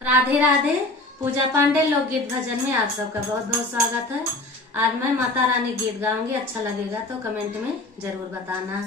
राधे राधे। पूजा पांडे लोकगीत भजन में आप सबका बहुत बहुत स्वागत है। आज मैं माता रानी गीत गाऊंगी, अच्छा लगेगा तो कमेंट में जरूर बताना।